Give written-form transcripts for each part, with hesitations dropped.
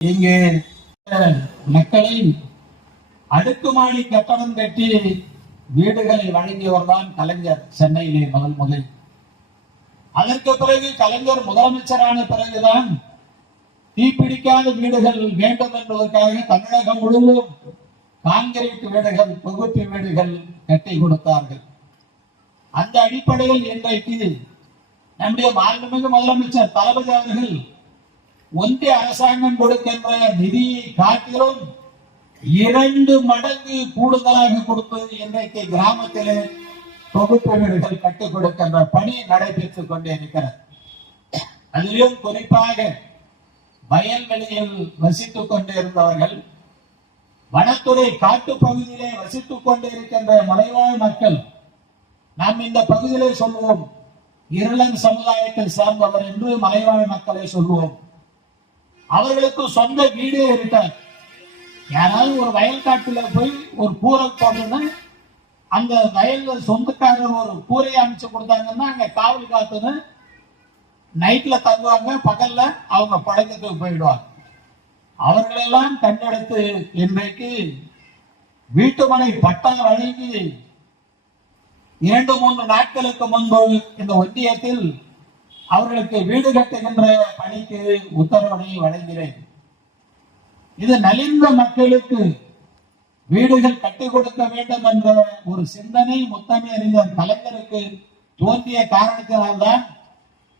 இங்கே மக்களை அடுக்குமாடி கட்டணம் கட்டி வீடுகளை வழங்கியவர்தான் கலைஞர். சென்னையிலே முதல் அதற்கு பிறகு கலைஞர் முதலமைச்சரான பிறகுதான் தீப்பிடிக்காத வீடுகள் வேண்டும் என்பதற்காக தமிழகம் முழுவதும் கான்கிரீட் வீடுகள், தொகுப்பு வீடுகள் கட்டி கொடுத்தார்கள். அந்த அடிப்படையில் இன்றைக்கு நம்முடைய மாண்புமிகு முதலமைச்சர் தளபதி அவர்கள் ஒன்றிய அரசாங்கம் கொடுக்கின்ற நிதியை காட்டிலும் 2 மடங்கு கூடுதலாக கொடுப்பது இன்றைக்கு கிராமத்திலே தொகுப்பு வீடுகள் கட்டிக் கொடுக்கின்ற பணி நடைபெற்றுக் கொண்டே இருக்கிறது. அதிலும் குறிப்பாக வயல்வெளியில் வசித்துக் கொண்டிருந்தவர்கள், வனத்துறை காட்டு பகுதியிலே வசித்துக் கொண்டிருக்கின்ற மலைவாழ் மக்கள், நாம் இந்த பகுதியிலே சொல்வோம் இருளன் சமுதாயத்தில் சேர்ந்தவர் என்று மலைவாழ் மக்களை சொல்வோம். அவர்களுக்கு சொந்த வீடே இருக்காது. யாராவது ஒரு வயல்காட்டுல போய் ஒரு கூரை போடுன்னா அந்த வயல்ல சொந்தக்காரர் ஒரு கூரையை அமைச்சு கொடுத்தாங்கன்னா அங்க காவல் காத்துன்னு நைட்ல தங்குவாங்க, பகல்ல அவங்க பழக்கத்துக்கு போயிடுவாங்க. அவர்களெல்லாம் கண்டெடுத்து இன்றைக்கு வீட்டுமனை பட்டா வழங்கி 2-3 நாட்களுக்கு முன்பு இந்த ஒன்றியத்தில் அவர்களுக்கு வீடு கட்டுகின்ற பணிக்கு உத்தரவினை வழங்கினேன். இது நலிந்த மக்களுக்கு வீடுகள் கட்டிக் கொடுக்க வேண்டும் என்ற ஒரு சிந்தனை முத்தமே அறிந்த கலைஞருக்கு தோன்றிய காரணத்தினால்தான்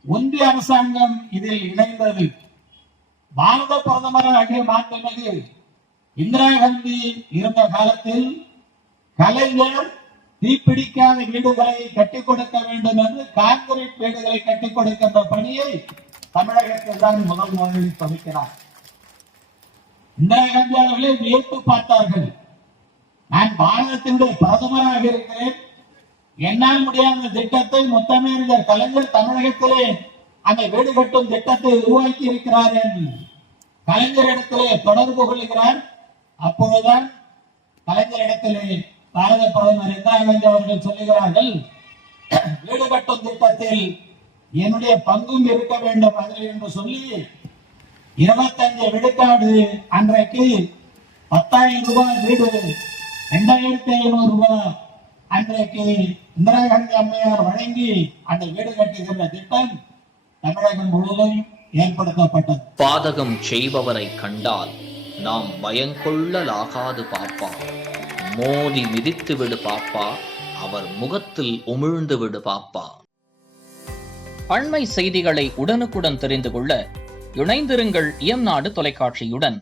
ஒன்றிய அரசாங்கம் இதில் இணைந்தது. பாரத பிரதமராகிய மாண்புமிகு இந்திரா காந்தி இருந்த காலத்தில் கலைஞர் தீப்பிடிக்காத வீடுகளை கட்டிக் கொடுக்க வேண்டும் என்று கான்கிரீட் வீடுகளை கட்டிக் கொடுக்கின்ற பணியை தமிழகத்தில் தான் முதலில் துவக்கினார். இந்திரா காந்தி அவர்களே வியப்பு பார்த்தார்கள். நான் பாரதத்தினுடைய பிரதமராக இருக்கிறேன், என்னால் முடியாத திட்டத்தை முத்தமிழர் கலைஞர் தமிழகத்திலே அந்த வீடு கட்டும் திட்டத்தை உருவாக்கி இருக்கிறார் என்று கலைஞரிடத்திலே தொடர்பு கொள்கிறார். அப்பொழுதுதான் கலைஞரிடத்திலே பாரத பிரதமர் இந்திரா காந்தி அவர்கள் சொல்லுகிறார்கள், வீடு கட்டும் திட்டத்தில் என்னுடைய பங்கும் இருக்க வேண்டும் அதில் என்று சொல்லி 25 விழுக்காடு அன்றைக்கு 10,000 ரூபாய் வீடு 2,500 ரூபாய் அன்றைக்கு இந்திரா காந்தி அம்மையார் வழங்கி அந்த வீடு கட்டுகின்ற திட்டம் தமிழகம் முழுவதும் ஏற்படுத்தப்பட்டது. பாதகம் செய்பவரை கண்டால் நாம் பயங்கொள்ளலாகாது பாப்பா, மோதி மிதித்து விடு பாப்பா, அவர் முகத்தில் உமிழ்ந்து விடு பாப்பா. அண்மை செய்திகளை உடனுக்குடன் தெரிந்து கொள்ள இணைந்திருங்கள் இயம்நாடு தொலைக்காட்சியுடன்.